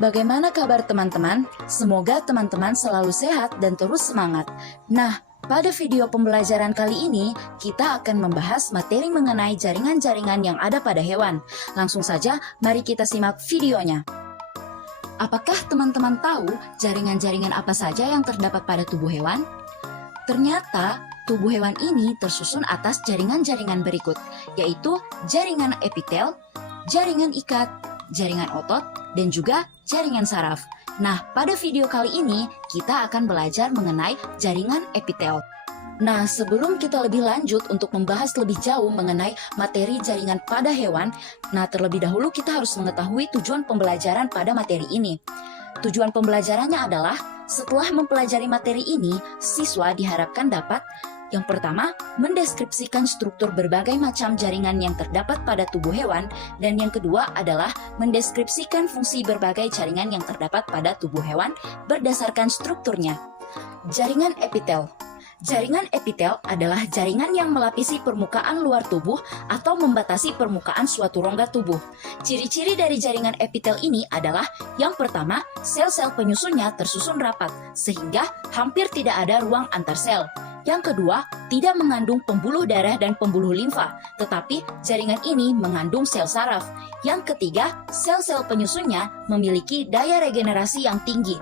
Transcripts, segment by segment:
Bagaimana kabar teman-teman? Semoga teman-teman selalu sehat dan terus semangat. Nah, pada video pembelajaran kali ini, kita akan membahas materi mengenai jaringan-jaringan yang ada pada hewan. Langsung saja, mari kita simak videonya. Apakah teman-teman tahu jaringan-jaringan apa saja yang terdapat pada tubuh hewan? Ternyata, tubuh hewan ini tersusun atas jaringan-jaringan berikut, yaitu jaringan epitel, jaringan ikat, jaringan otot, dan juga jaringan saraf. Nah, pada video kali ini kita akan belajar mengenai jaringan epitel. Nah, sebelum kita lebih lanjut untuk membahas lebih jauh mengenai materi jaringan pada hewan, terlebih dahulu kita harus mengetahui tujuan pembelajaran pada materi ini. Tujuan pembelajarannya adalah setelah mempelajari materi ini, siswa diharapkan dapat yang pertama, mendeskripsikan struktur berbagai macam jaringan yang terdapat pada tubuh hewan, dan yang kedua adalah mendeskripsikan fungsi berbagai jaringan yang terdapat pada tubuh hewan berdasarkan strukturnya. Jaringan epitel. Jaringan epitel adalah jaringan yang melapisi permukaan luar tubuh atau membatasi permukaan suatu rongga tubuh. Ciri-ciri dari jaringan epitel ini adalah yang pertama, sel-sel penyusunnya tersusun rapat, sehingga hampir tidak ada ruang antar sel. Yang kedua, tidak mengandung pembuluh darah dan pembuluh limfa, tetapi jaringan ini mengandung sel saraf. Yang ketiga, sel-sel penyusunnya memiliki daya regenerasi yang tinggi.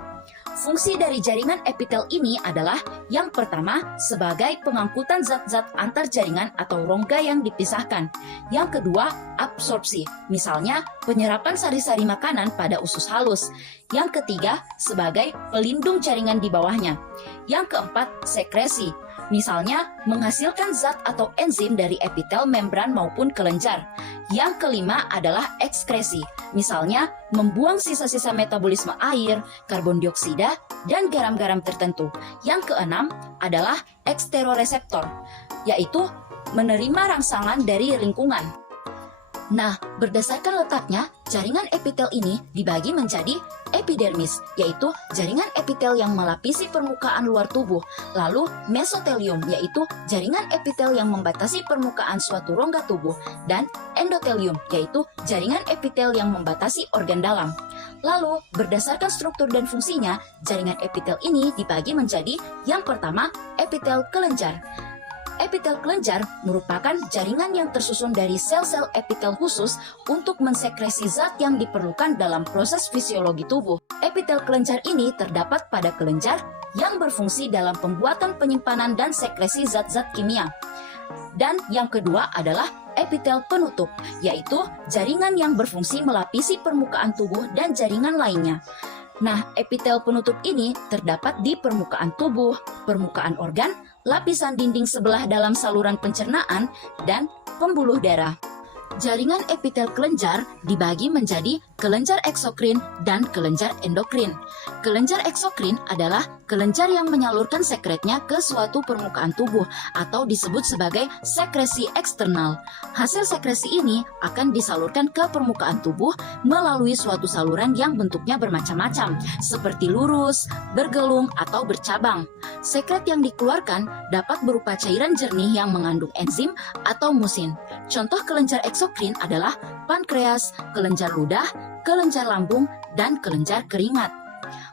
Fungsi dari jaringan epitel ini adalah yang pertama, sebagai pengangkutan zat-zat antar jaringan atau rongga yang dipisahkan. Yang kedua, absorpsi, misalnya penyerapan sari-sari makanan pada usus halus. Yang ketiga, sebagai pelindung jaringan di bawahnya. Yang keempat, sekresi, misalnya menghasilkan zat atau enzim dari epitel membran maupun kelenjar. Yang kelima adalah ekskresi, misalnya membuang sisa-sisa metabolisme air, karbon dioksida, dan garam-garam tertentu. Yang keenam adalah eksteroreseptor, yaitu menerima rangsangan dari lingkungan. Nah, berdasarkan letaknya, jaringan epitel ini dibagi menjadi epidermis, yaitu jaringan epitel yang melapisi permukaan luar tubuh. Lalu mesotelium, yaitu jaringan epitel yang membatasi permukaan suatu rongga tubuh. Dan endotelium, yaitu jaringan epitel yang membatasi organ dalam. Lalu, berdasarkan struktur dan fungsinya, jaringan epitel ini dibagi menjadi yang pertama, epitel kelenjar. Epitel kelenjar merupakan jaringan yang tersusun dari sel-sel epitel khusus untuk mensekresi zat yang diperlukan dalam proses fisiologi tubuh. Epitel kelenjar ini terdapat pada kelenjar yang berfungsi dalam pembuatan, penyimpanan, dan sekresi zat-zat kimia. Dan yang kedua adalah epitel penutup, yaitu jaringan yang berfungsi melapisi permukaan tubuh dan jaringan lainnya. Nah, epitel penutup ini terdapat di permukaan tubuh, permukaan organ, lapisan dinding sebelah dalam saluran pencernaan, dan pembuluh darah. Jaringan epitel kelenjar dibagi menjadi kelenjar eksokrin dan kelenjar endokrin. Kelenjar eksokrin adalah kelenjar yang menyalurkan sekretnya ke suatu permukaan tubuh atau disebut sebagai sekresi eksternal. Hasil sekresi ini akan disalurkan ke permukaan tubuh melalui suatu saluran yang bentuknya bermacam-macam, seperti lurus, bergelung, atau bercabang. Sekret yang dikeluarkan dapat berupa cairan jernih yang mengandung enzim atau musin. Contoh kelenjar eksokrin adalah pankreas, kelenjar ludah, kelenjar lambung, dan kelenjar keringat.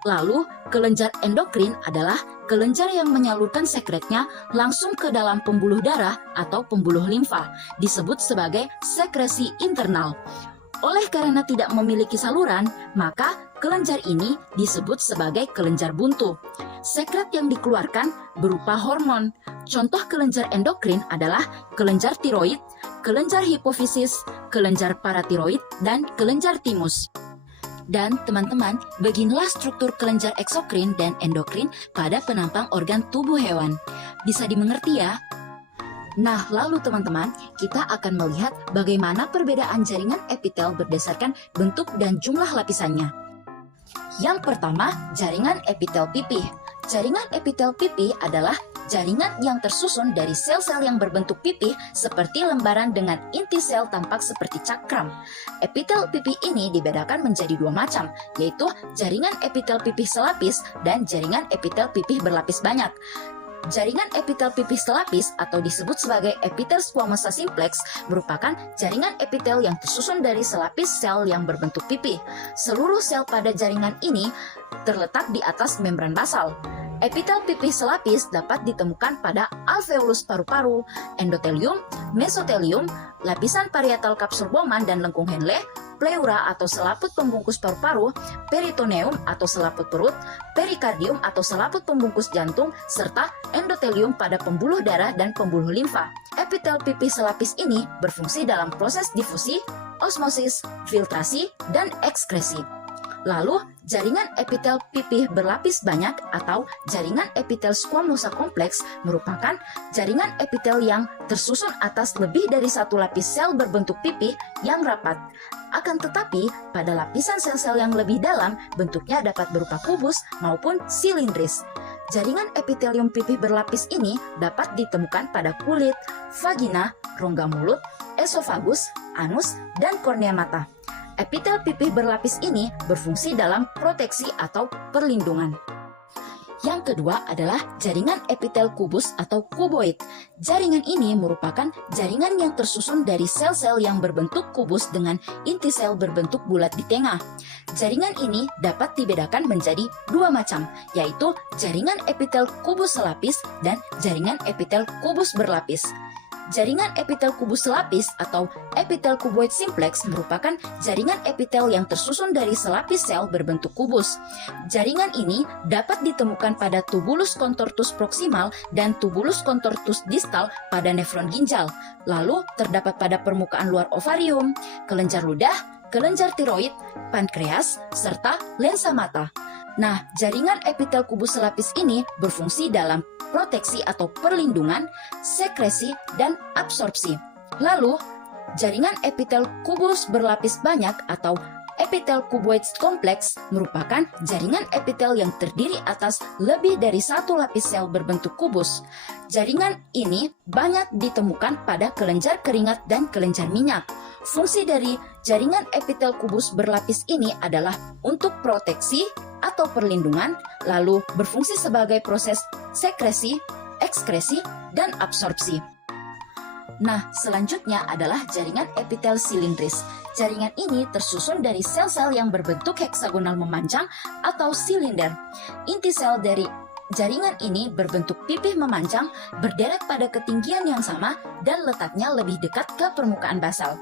Lalu, kelenjar endokrin adalah kelenjar yang menyalurkan sekretnya langsung ke dalam pembuluh darah atau pembuluh limfa, disebut sebagai sekresi internal. Oleh karena tidak memiliki saluran, maka kelenjar ini disebut sebagai kelenjar buntu. Sekret yang dikeluarkan berupa hormon. Contoh kelenjar endokrin adalah kelenjar tiroid, kelenjar hipofisis, kelenjar paratiroid, dan kelenjar timus. Dan teman-teman, beginilah struktur kelenjar eksokrin dan endokrin pada penampang organ tubuh hewan. Bisa dimengerti ya? Nah, lalu teman-teman, kita akan melihat bagaimana perbedaan jaringan epitel berdasarkan bentuk dan jumlah lapisannya. Yang pertama, jaringan epitel pipih. Jaringan epitel pipih adalah jaringan yang tersusun dari sel-sel yang berbentuk pipih seperti lembaran dengan inti sel tampak seperti cakram. Epitel pipih ini dibedakan menjadi dua macam, yaitu jaringan epitel pipih selapis dan jaringan epitel pipih berlapis banyak. Jaringan epitel pipih selapis atau disebut sebagai epitel squamosa simplex merupakan jaringan epitel yang tersusun dari selapis sel yang berbentuk pipih. Seluruh sel pada jaringan ini terletak di atas membran basal. Epitel pipih selapis dapat ditemukan pada alveolus paru-paru, endotelium, mesotelium, lapisan parietal kapsul Bowman dan lengkung Henle, pleura atau selaput pembungkus paru-paru, peritoneum atau selaput perut, perikardium atau selaput pembungkus jantung, serta endotelium pada pembuluh darah dan pembuluh limfa. Epitel pipih selapis ini berfungsi dalam proses difusi, osmosis, filtrasi, dan ekskresi. Lalu, jaringan epitel pipih berlapis banyak atau jaringan epitel squamosa kompleks merupakan jaringan epitel yang tersusun atas lebih dari satu lapis sel berbentuk pipih yang rapat. Akan tetapi, pada lapisan sel-sel yang lebih dalam, bentuknya dapat berupa kubus maupun silindris. Jaringan epitelium pipih berlapis ini dapat ditemukan pada kulit, vagina, rongga mulut, esofagus, anus, dan kornea mata. Epitel pipih berlapis ini berfungsi dalam proteksi atau perlindungan. Yang kedua adalah jaringan epitel kubus atau kuboid. Jaringan ini merupakan jaringan yang tersusun dari sel-sel yang berbentuk kubus dengan inti sel berbentuk bulat di tengah. Jaringan ini dapat dibedakan menjadi dua macam, yaitu jaringan epitel kubus selapis dan jaringan epitel kubus berlapis. Jaringan epitel kubus selapis atau epitel kuboid simplex merupakan jaringan epitel yang tersusun dari selapis sel berbentuk kubus. Jaringan ini dapat ditemukan pada tubulus contortus proximal dan tubulus contortus distal pada nefron ginjal. Lalu terdapat pada permukaan luar ovarium, kelenjar ludah, kelenjar tiroid, pankreas, serta lensa mata. Nah, jaringan epitel kubus selapis ini berfungsi dalam proteksi atau perlindungan, sekresi, dan absorpsi. Lalu, jaringan epitel kubus berlapis banyak atau epitel kuboid kompleks merupakan jaringan epitel yang terdiri atas lebih dari satu lapis sel berbentuk kubus. Jaringan ini banyak ditemukan pada kelenjar keringat dan kelenjar minyak. Fungsi dari jaringan epitel kubus berlapis ini adalah untuk proteksi atau perlindungan, lalu berfungsi sebagai proses sekresi, ekskresi, dan absorpsi. Nah, selanjutnya adalah jaringan epitel silindris. Jaringan ini tersusun dari sel-sel yang berbentuk heksagonal memanjang atau silinder. Inti sel dari jaringan ini berbentuk pipih memanjang, berderet pada ketinggian yang sama, dan letaknya lebih dekat ke permukaan basal.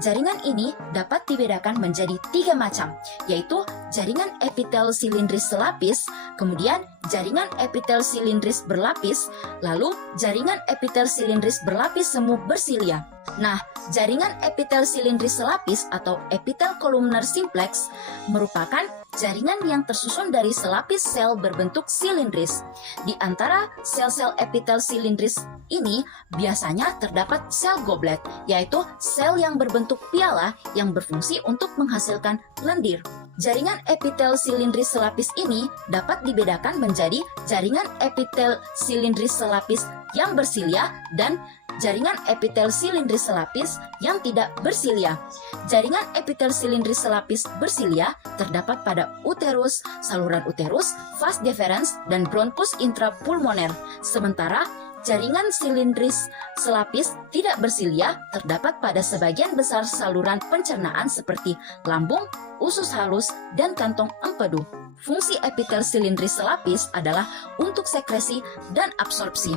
Jaringan ini dapat dibedakan menjadi tiga macam, yaitu jaringan epitel silindris selapis, kemudian jaringan epitel silindris berlapis, lalu jaringan epitel silindris berlapis semu bersilia. Nah, jaringan epitel silindris selapis atau epitel kolumner simplex merupakan jaringan yang tersusun dari selapis sel berbentuk silindris. Di antara sel-sel epitel silindris ini biasanya terdapat sel goblet, yaitu sel yang berbentuk piala yang berfungsi untuk menghasilkan lendir. Jaringan epitel silindris selapis ini dapat dibedakan menjadi jaringan epitel silindris selapis yang bersilia dan jaringan epitel silindris selapis yang tidak bersilia. Jaringan epitel silindris selapis bersilia terdapat pada uterus, saluran uterus, vas deferens, dan bronkus intrapulmoner. Sementara jaringan silindris selapis tidak bersilia terdapat pada sebagian besar saluran pencernaan seperti lambung, usus halus, dan kantong empedu. Fungsi epitel silindris selapis adalah untuk sekresi dan absorpsi.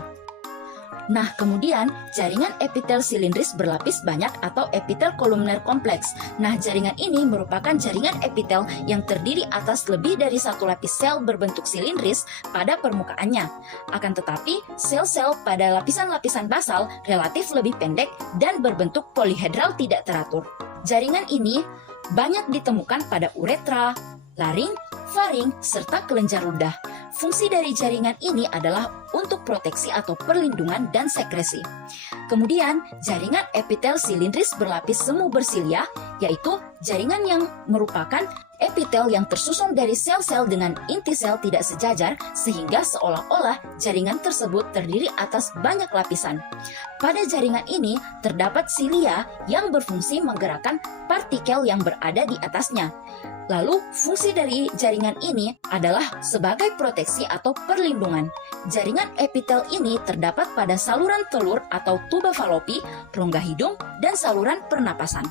Nah, kemudian jaringan epitel silindris berlapis banyak atau epitel kolumner kompleks. Nah, jaringan ini merupakan jaringan epitel yang terdiri atas lebih dari satu lapis sel berbentuk silindris pada permukaannya. Akan tetapi, sel-sel pada lapisan-lapisan basal relatif lebih pendek dan berbentuk polihedral tidak teratur. Jaringan ini banyak ditemukan pada uretra, laring, faring, serta kelenjar ludah. Fungsi dari jaringan ini adalah untuk proteksi atau perlindungan dan sekresi. Kemudian, jaringan epitel silindris berlapis semu bersilia, yaitu jaringan yang merupakan Epitel yang tersusun dari sel-sel dengan inti sel tidak sejajar sehingga seolah-olah jaringan tersebut terdiri atas banyak lapisan. Pada jaringan ini terdapat silia yang berfungsi menggerakkan partikel yang berada di atasnya. Lalu, fungsi dari jaringan ini adalah sebagai proteksi atau perlindungan. Jaringan epitel ini terdapat pada saluran telur atau tuba falopi, rongga hidung, dan saluran pernapasan.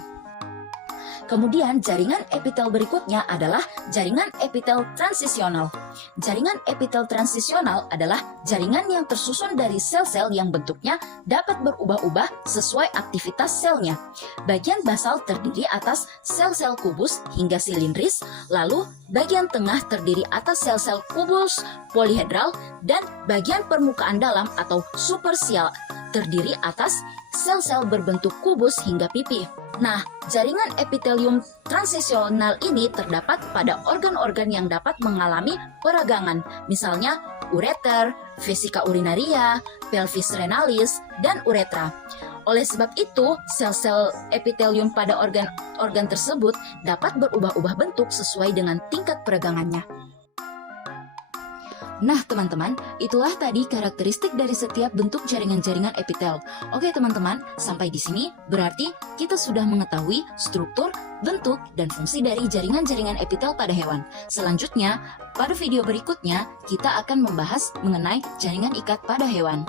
Kemudian jaringan epitel berikutnya adalah jaringan epitel transisional. Jaringan epitel transisional adalah jaringan yang tersusun dari sel-sel yang bentuknya dapat berubah-ubah sesuai aktivitas selnya. Bagian basal terdiri atas sel-sel kubus hingga silindris, lalu bagian tengah terdiri atas sel-sel kubus, polihedral, dan bagian permukaan dalam atau supersial terdiri atas sel-sel berbentuk kubus hingga pipi. Nah, jaringan epitelium transisional ini terdapat pada organ-organ yang dapat mengalami peragangan, misalnya ureter, vesika urinaria, pelvis renalis, dan uretra. Oleh sebab itu, sel-sel epitelium pada organ-organ tersebut dapat berubah-ubah bentuk sesuai dengan tingkat peragangannya. Nah teman-teman, itulah tadi karakteristik dari setiap bentuk jaringan-jaringan epitel. Oke teman-teman, sampai di sini berarti kita sudah mengetahui struktur, bentuk, dan fungsi dari jaringan-jaringan epitel pada hewan. Selanjutnya, pada video berikutnya kita akan membahas mengenai jaringan ikat pada hewan.